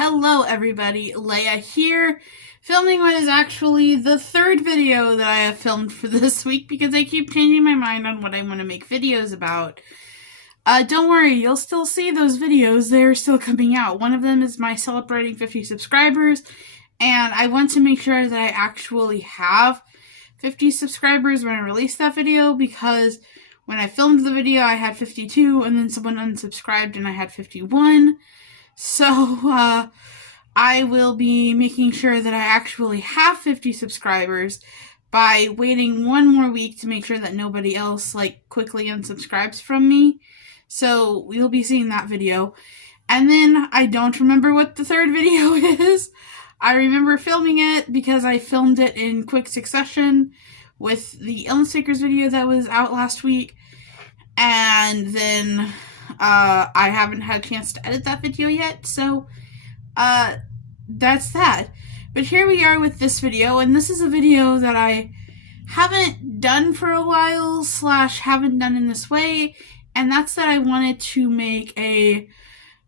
Hello everybody, Leia here, filming what is actually the third video that I have filmed for this week because I keep changing my mind on what I want to make videos about. Don't worry, you'll still see those videos, they're still coming out. One of them is my celebrating 50 subscribers, and I want to make sure that I actually have 50 subscribers when I release that video, because when I filmed the video I had 52 and then someone unsubscribed and I had 51. So, I will be making sure that I actually have 50 subscribers by waiting one more week to make sure that nobody else, quickly unsubscribes from me. So, we'll be seeing that video. And then, I don't remember what the third video is. I remember filming it because I filmed it in quick succession with the Illness Fakers video that was out last week. And then I haven't had a chance to edit that video yet, so that's that. But here we are with this video, and this is a video that I haven't done for a while, / haven't done in this way, and that's that I wanted to make a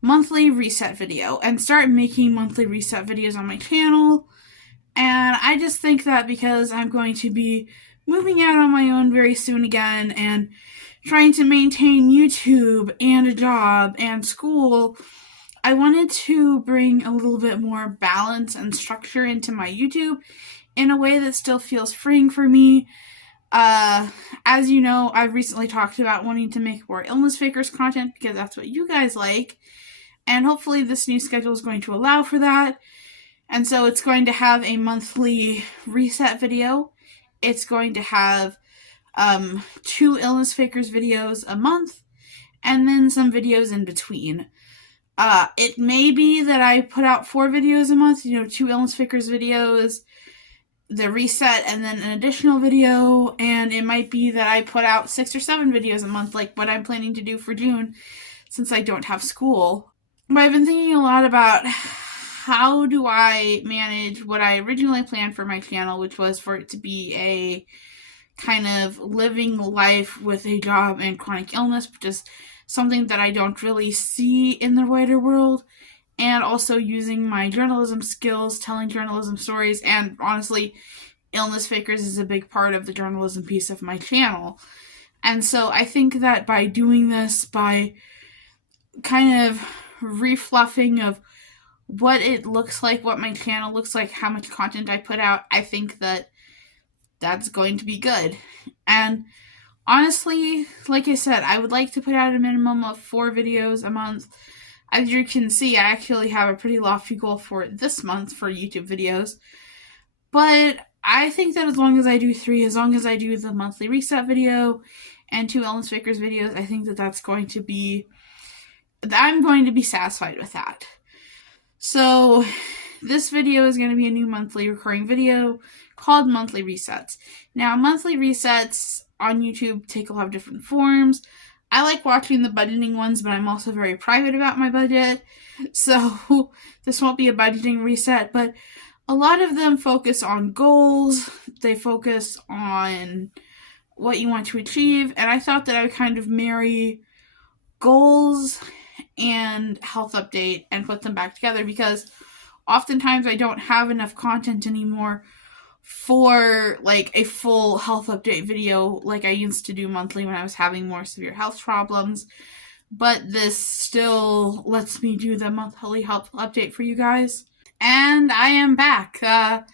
monthly reset video and start making monthly reset videos on my channel. And I just think that because I'm going to be moving out on my own very soon again and trying to maintain YouTube and a job and school, I wanted to bring a little bit more balance and structure into my YouTube in a way that still feels freeing for me. As you know, I've recently talked about wanting to make more Illness Fakers content because that's what you guys like, and hopefully this new schedule is going to allow for that. And so it's going to have a monthly reset video. It's going to have 2 Illness Fakers videos a month, and then some videos in between. It may be that I put out 4 videos a month, 2 Illness Fakers videos, the reset, and then an additional video, and it might be that I put out 6 or 7 videos a month, like what I'm planning to do for June, since I don't have school. But I've been thinking a lot about how do I manage what I originally planned for my channel, which was for it to be a kind of living life with a job and chronic illness, which is something that I don't really see in the wider world, and also using my journalism skills, telling journalism stories, and honestly, Illness Fakers is a big part of the journalism piece of my channel. And so I think that by doing this, by kind of refluffing of what it looks like, what my channel looks like, how much content I put out, I think that that's going to be good. And honestly, like I said, I would like to put out a minimum of 4 videos a month. As you can see, I actually have a pretty lofty goal for this month for YouTube videos. But I think that as long as I do 3, as long as I do the monthly reset video and 2 Illness Fakers videos, I think that I'm going to be satisfied with that. So this video is going to be a new monthly recurring video called Monthly Resets. Now, monthly resets on YouTube take a lot of different forms. I like watching the budgeting ones, but I'm also very private about my budget, so this won't be a budgeting reset, but a lot of them focus on goals. They focus on what you want to achieve, and I thought that I would kind of marry goals and health update and put them back together, because oftentimes I don't have enough content anymore for a full health update video like I used to do monthly when I was having more severe health problems. But this still lets me do the monthly health update for you guys. And I am back. I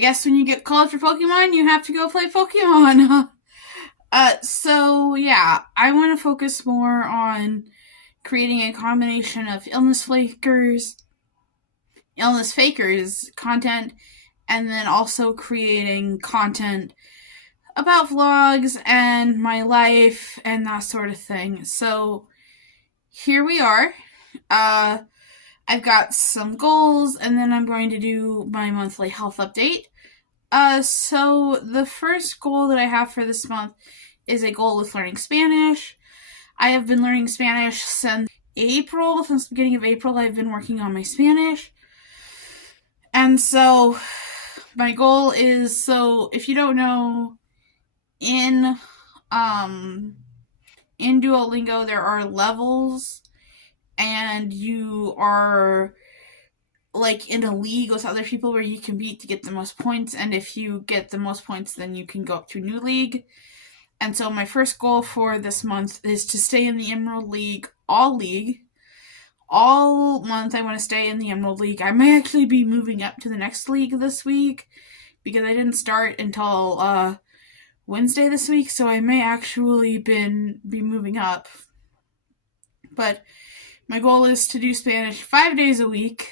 guess when you get called for Pokemon, you have to go play Pokemon. So yeah, I want to focus more on creating a combination of Illness Fakers content, and then also creating content about vlogs and my life and that sort of thing. So here we are. I've got some goals, and then I'm going to do my monthly health update. So the first goal that I have for this month is a goal with learning Spanish. I have been learning Spanish since April. Since the beginning of April, I've been working on my Spanish. And so my goal is, so if you don't know, in Duolingo there are levels, and you are like in a league with other people where you compete to get the most points, and if you get the most points, then you can go up to a new league. And so my first goal for this month is to stay in the Emerald League all month. I want to stay in the Emerald League. I may actually be moving up to the next league this week because I didn't start until Wednesday this week, so I may actually be moving up. But my goal is to do Spanish 5 days a week.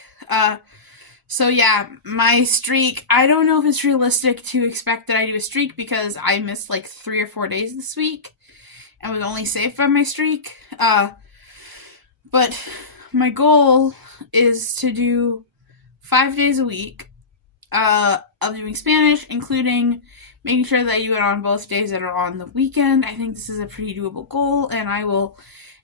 So yeah, my streak, I don't know if it's realistic to expect that I do a streak because I missed like 3 or 4 days this week and was only saved by my streak. But my goal is to do 5 days a week of doing Spanish, including making sure that I do it on both days that are on the weekend. I think this is a pretty doable goal, and I will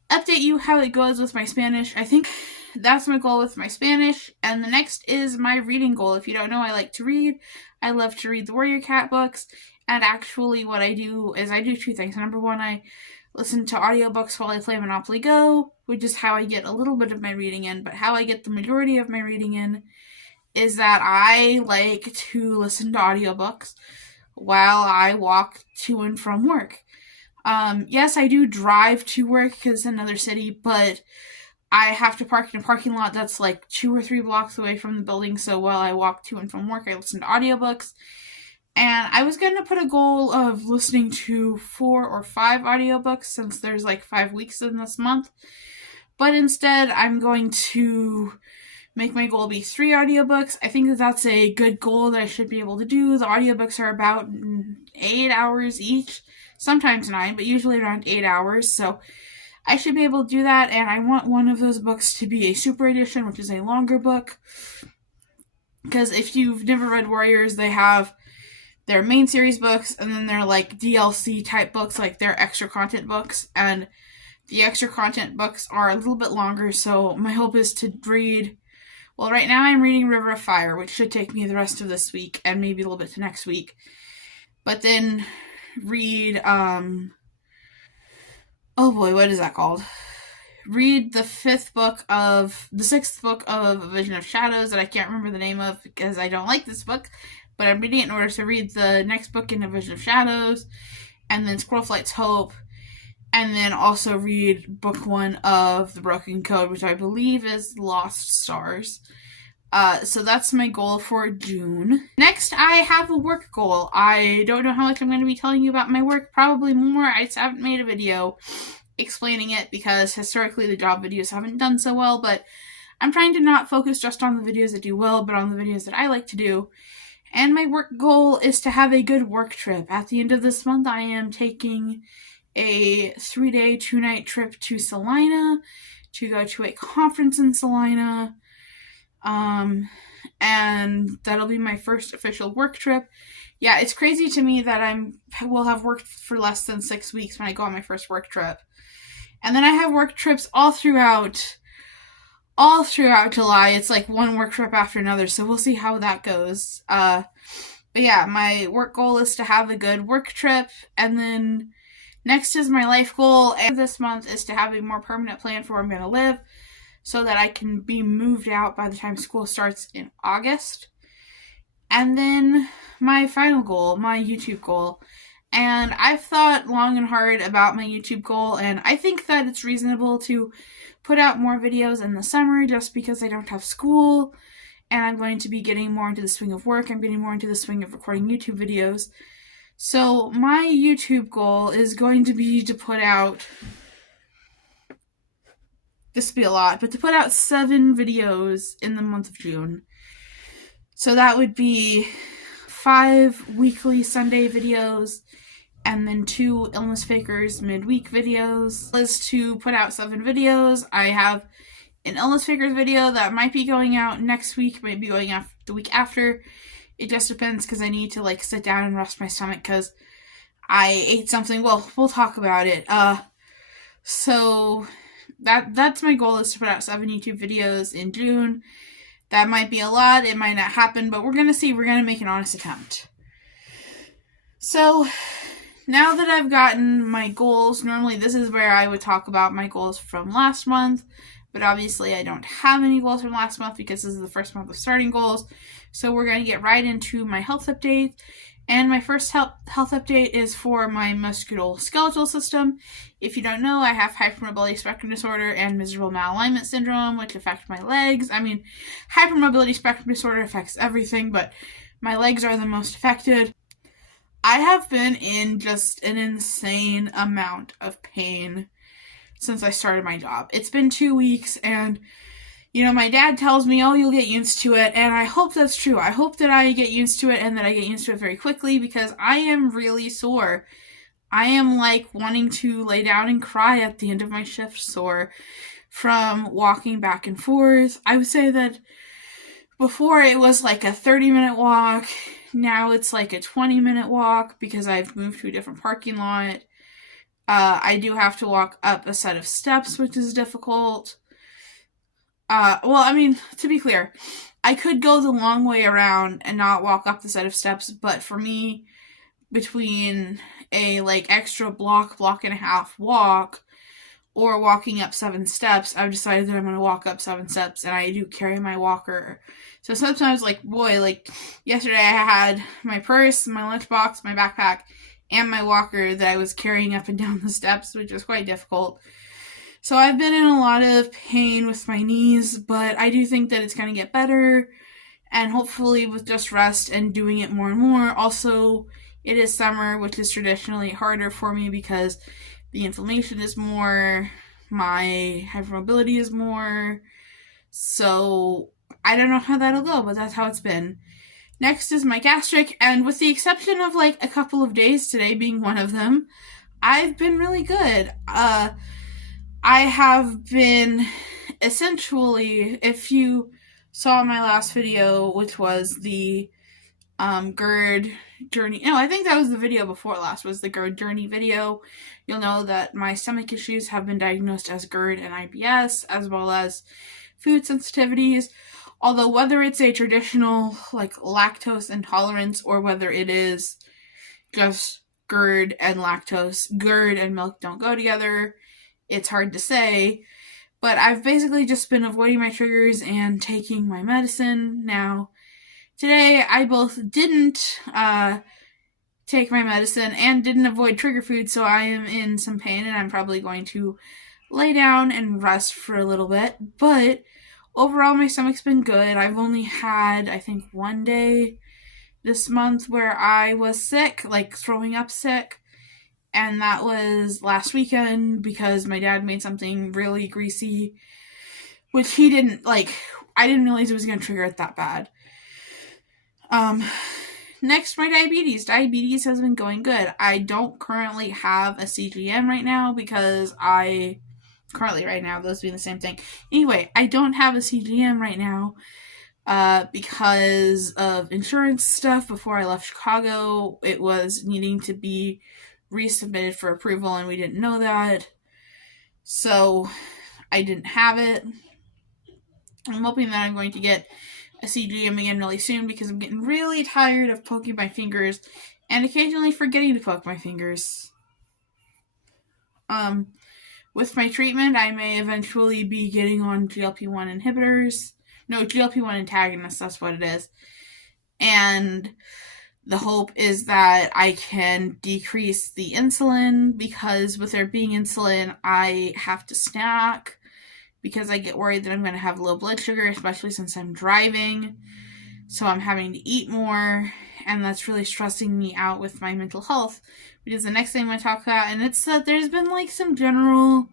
update you how it goes with my Spanish. I think that's my goal with my Spanish. And the next is my reading goal. If you don't know, I like to read. I love to read the Warrior Cat books. And actually what I do is I do 2 things. Number 1, I listen to audiobooks while I play Monopoly Go, which is how I get a little bit of my reading in. But how I get the majority of my reading in is that I like to listen to audiobooks while I walk to and from work. Yes, I do drive to work because it's another city, but I have to park in a parking lot that's like 2 or 3 blocks away from the building, so while I walk to and from work, I listen to audiobooks. And I was going to put a goal of listening to 4 or 5 audiobooks since there's like 5 weeks in this month, but instead I'm going to make my goal be 3 audiobooks. I think that that's a good goal that I should be able to do. The audiobooks are about 8 hours each, sometimes 9, but usually around 8 hours, so I should be able to do that, and I want one of those books to be a super edition, which is a longer book, because if you've never read Warriors, they have their main series books, and then they're like DLC type books, like they're extra content books, and the extra content books are a little bit longer, so my hope is to read, well, right now I'm reading River of Fire, which should take me the rest of this week, and maybe a little bit to next week, but then read, oh boy, what is that called? Read the 6th book of A Vision of Shadows that I can't remember the name of because I don't like this book, but I'm reading it in order to read the next book in A Vision of Shadows, and then Squirrelflight's Hope, and then also read book 1 of The Broken Code, which I believe is Lost Stars. So that's my goal for June. Next, I have a work goal. I don't know how much I'm going to be telling you about my work. Probably more. I just haven't made a video explaining it because historically the job videos haven't done so well, but I'm trying to not focus just on the videos that do well, but on the videos that I like to do. And my work goal is to have a good work trip. At the end of this month, I am taking a 3-day, 2-night trip to Salina to go to a conference in Salina. And that'll be my first official work trip. Yeah, it's crazy to me that I will have worked for less than 6 weeks when I go on my first work trip. And then I have work trips all throughout July. It's like one work trip after another, so we'll see how that goes. But yeah, my work goal is to have a good work trip, and then next is my life goal, and this month is to have a more permanent plan for where I'm going to live, so that I can be moved out by the time school starts in August. And then my final goal, my YouTube goal. And I've thought long and hard about my YouTube goal, and I think that it's reasonable to put out more videos in the summer just because I don't have school, and I'm going to be getting more into the swing of work. I'm getting more into the swing of recording YouTube videos. So my YouTube goal is going to be to put out, this will be a lot, but to put out 7 videos in the month of June. So that would be 5 weekly Sunday videos, and then 2 Illness Fakers midweek videos. Is to put out 7 videos. I have an Illness Fakers video that might be going out next week, might be going out the week after. It just depends because I need to like sit down and rest my stomach because I ate something. Well, we'll talk about it. So that's my goal, is to put out 7 YouTube videos in June. That might be a lot, it might not happen, but we're gonna see. We're gonna make an honest attempt. So now that I've gotten my goals, normally this is where I would talk about my goals from last month, but obviously I don't have any goals from last month because this is the first month of starting goals. So we're going to get right into my health update. And my first health update is for my musculoskeletal system. If you don't know, I have hypermobility spectrum disorder and miserable malalignment syndrome, which affect my legs. I mean, hypermobility spectrum disorder affects everything, but my legs are the most affected. I have been in just an insane amount of pain since I started my job. It's been 2 weeks, and my dad tells me, oh, you'll get used to it, and I hope that's true. I hope that I get used to it and that I get used to it very quickly because I am really sore. I am like wanting to lay down and cry at the end of my shift sore from walking back and forth. I would say that before it was like a 30-minute walk. Now it's like a 20-minute walk because I've moved to a different parking lot. I do have to walk up a set of steps, which is difficult. To be clear, I could go the long way around and not walk up the set of steps, but for me, between a extra block and a half walk or walking up 7 steps, I've decided that I'm going to walk up 7 steps, and I do carry my walker. So sometimes, yesterday I had my purse, my lunchbox, my backpack, and my walker that I was carrying up and down the steps, which was quite difficult. So I've been in a lot of pain with my knees, but I do think that it's going to get better, and hopefully with just rest and doing it more and more. Also, it is summer, which is traditionally harder for me because the inflammation is more, my hypermobility is more, so I don't know how that'll go, but that's how it's been. Next is my gastric, and with the exception of a couple of days, today being one of them, I've been really good. I have been essentially, if you saw my last video, which was the GERD journey. No, I think that was the video before last, was the GERD journey video. You'll know that my stomach issues have been diagnosed as GERD and IBS, as well as food sensitivities. Although whether it's a traditional lactose intolerance or whether it is just GERD and lactose, GERD and milk don't go together, it's hard to say. But I've basically just been avoiding my triggers and taking my medicine. Now, today I both didn't take my medicine and didn't avoid trigger food, so I am in some pain and I'm probably going to lay down and rest for a little bit. But overall, my stomach's been good. I've only had, I think, 1 day this month where I was sick, throwing up sick. And that was last weekend because my dad made something really greasy, which he didn't, I didn't realize it was going to trigger it that bad. Next, my diabetes. Diabetes has been going good. I don't currently have a CGM right now because those being the same thing. Anyway, I don't have a CGM right now because of insurance stuff. Before I left Chicago, it was needing to be resubmitted for approval, and we didn't know that. So I didn't have it. I'm hoping that I'm going to get a CGM again really soon because I'm getting really tired of poking my fingers and occasionally forgetting to poke my fingers. With my treatment, I may eventually be getting on GLP-1 inhibitors. No, GLP-1 antagonists, that's what it is. And the hope is that I can decrease the insulin because with there being insulin, I have to snack because I get worried that I'm going to have low blood sugar, especially since I'm driving. So I'm having to eat more, and that's really stressing me out with my mental health, which is the next thing I'm going to talk about. And it's that there's been some general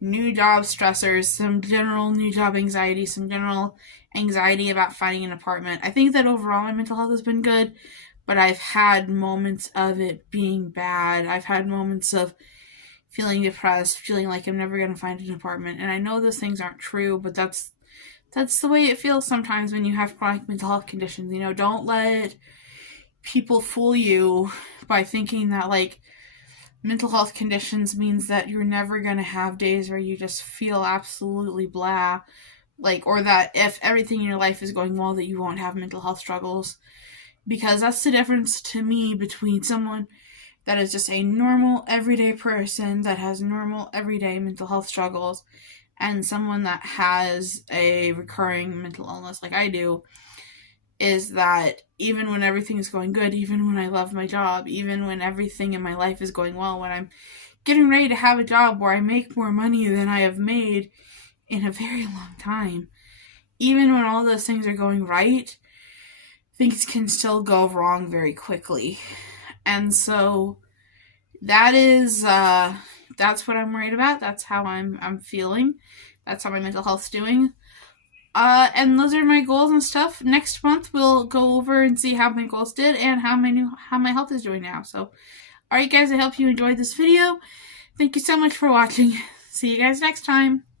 new job stressors, some general new job anxiety, some general anxiety about finding an apartment. I think that overall my mental health has been good, but I've had moments of it being bad. I've had moments of feeling depressed, feeling like I'm never going to find an apartment. And I know those things aren't true, but that's the way it feels sometimes when you have chronic mental health conditions. Don't let people fool you by thinking that mental health conditions means that you're never going to have days where you just feel absolutely blah. Or that if everything in your life is going well, that you won't have mental health struggles. Because that's the difference to me between someone that is just a normal, everyday person that has normal, everyday mental health struggles, and someone that has a recurring mental illness like I do, is that even when everything's going good, even when I love my job, even when everything in my life is going well, when I'm getting ready to have a job where I make more money than I have made in a very long time, even when all those things are going right, things can still go wrong very quickly. And so that is that's what I'm worried about. That's how I'm feeling. That's how my mental health's doing. And those are my goals and stuff. Next month we'll go over and see how my goals did and how my health is doing now. So, alright guys, I hope you enjoyed this video. Thank you so much for watching. See you guys next time.